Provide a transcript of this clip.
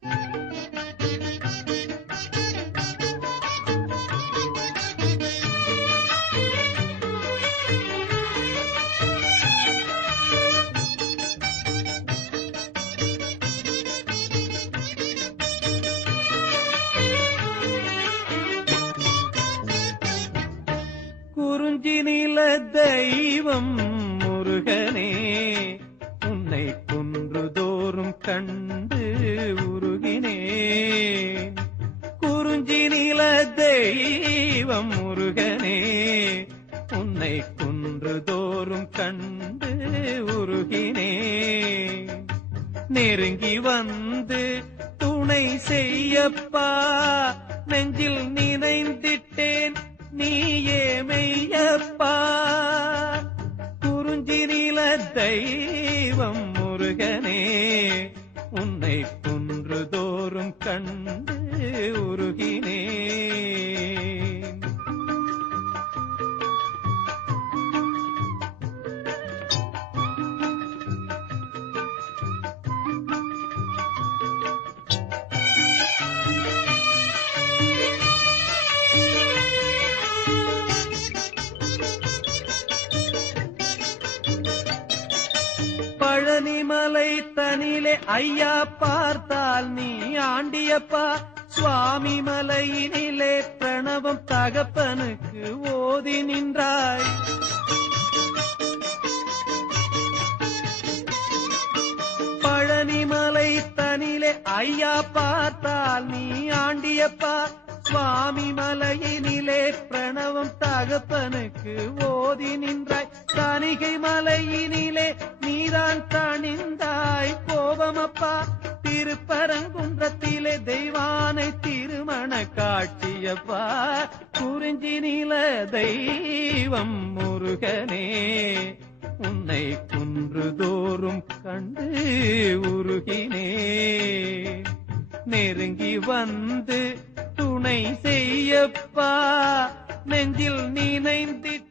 குறிஞ்சி நில தெய்வம் முருகனே, உன்னை குன்றுதோறும் கண்டு உருகினேன். குறிஞ்சி நில தெய்வம் முருகனே, உன்னை குன்றுதோறும் கண்டு உருகினேன். நெருங்கி வந்து துணை செய்யப்பா, நெஞ்சில் நினைந்திட்டேன் நீயே மெய்யப்பா. குறிஞ்சி நில தெய்வம் முருகனே, உன்னை குன்றுதோறும் கண்டு உருகினேன். பழனிமலை தனிலே ஐயா பார்த்தால் நீ ஆண்டியப்பா. சுவாமி மலையினிலே பிரணவம் தகப்பனுக்கு ஓதி நின்றாய். பழனிமலை தனிலே ஐயா பார்த்தால் நீ ஆண்டியப்பா. சுவாமி மலையினிலே பிரணவம் தகப்பனுக்கு ஓதி நின்றாய். தணிகை மலையினிலே நீதான் தணிந்தாய் கோபமப்பா. திருப்பரங்குன்றத்திலே தெய்வானை திருமண காட்சியப்பா. குறிஞ்சி நில தெய்வம் முருகனே, உன்னை குன்றுதோறும் கண்டு உருகினேன். நெருங்கி வந்து துணை செய்யப்பா, நெஞ்சில் நினைந்திட்டு